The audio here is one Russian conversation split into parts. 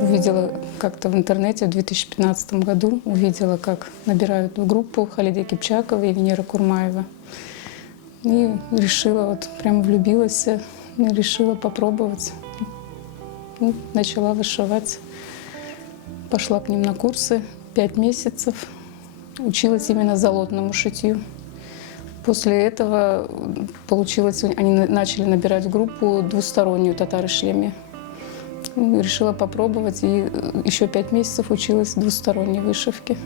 Увидела как-то в интернете в 2015 году, увидела, как набирают группу Халида Кипчакова и Венера Курмаева. И решила, вот прям влюбилась, и решила попробовать. И начала вышивать. Пошла к ним на курсы 5 месяцев. Училась именно золотному шитью. После этого получилось, они начали набирать группу двустороннюю татары-шлеме. Решила попробовать, и еще 5 месяцев училась двусторонней вышивке.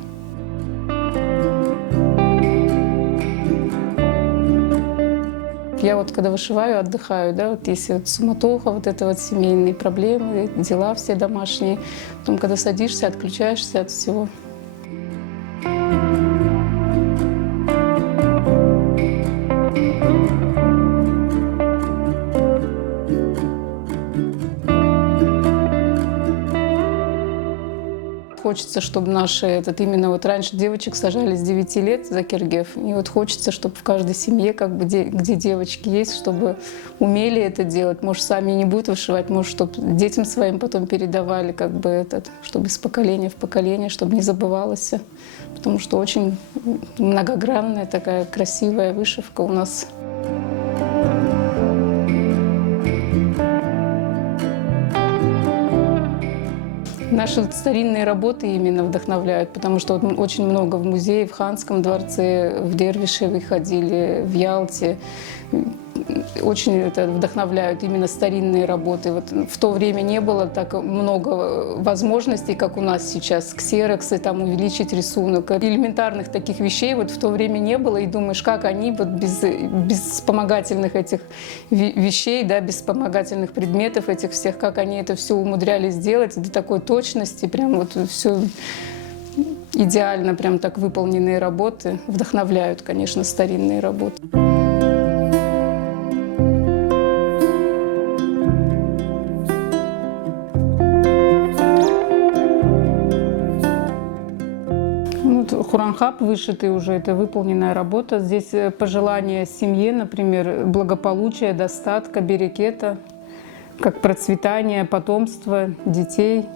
Я вот когда вышиваю, отдыхаю, да, вот если вот суматоха, вот это вот семейные проблемы, дела все домашние, потом когда садишься, отключаешься от всего. Хочется, чтобы наши, именно вот раньше девочек сажали с 9 лет за киргев. И вот хочется, чтобы в каждой семье, как бы, где девочки есть, чтобы умели это делать. Может, сами не будут вышивать, может, чтобы детям своим потом передавали, как бы чтобы из поколения в поколение, чтобы не забывалось. Потому что очень многогранная такая красивая вышивка у нас. Наши старинные работы именно вдохновляют, потому что вот очень много в музее, в Ханском дворце, в Дервишеве ходили, в Ялте. Очень это вдохновляют именно старинные работы. Вот в то время не было так много возможностей, как у нас сейчас, ксероксы, там, увеличить рисунок. Элементарных таких вещей вот в то время не было, и думаешь, как они вот без вспомогательных этих вещей, да, без вспомогательных предметов этих всех, как они это все умудрялись сделать до такой точности, прям вот все идеально, прям так выполненные работы. Вдохновляют, конечно, старинные работы. Хуранхаб вышитый уже, это выполненная работа. Здесь пожелания семье, например, благополучия, достатка, берекета, как процветание, потомства, детей,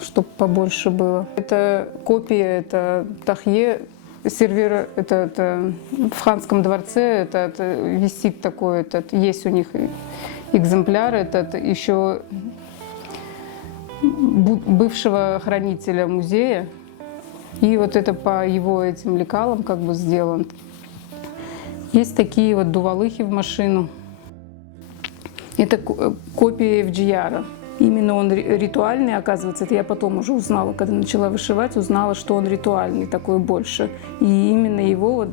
чтобы побольше было. Это копия, это тахье, сервер, это в Ханском дворце, это висит такой, есть у них экземпляр, еще бывшего хранителя музея. И вот это по его этим лекалам как бы сделан. Есть такие вот дувалыхи в машину. Это копия Евджияра. Именно он ритуальный, оказывается. Это я потом уже узнала, когда начала вышивать, узнала, что он ритуальный такой больше. И именно его вот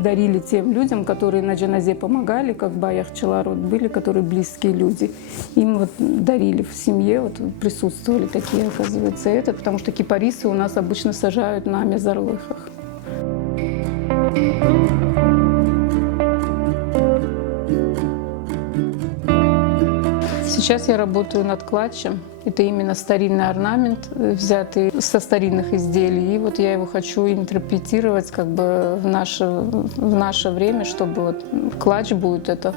дарили тем людям, которые на джаназе помогали, как Баях Челарод были, которые близкие люди. Им вот дарили в семье, вот присутствовали такие, оказывается, потому что кипарисы у нас обычно сажают на мезарлыхах. Сейчас я работаю над клатчем. Это именно старинный орнамент, взятый со старинных изделий. И вот я его хочу интерпретировать как бы в наше время, чтобы вот клатч будет это.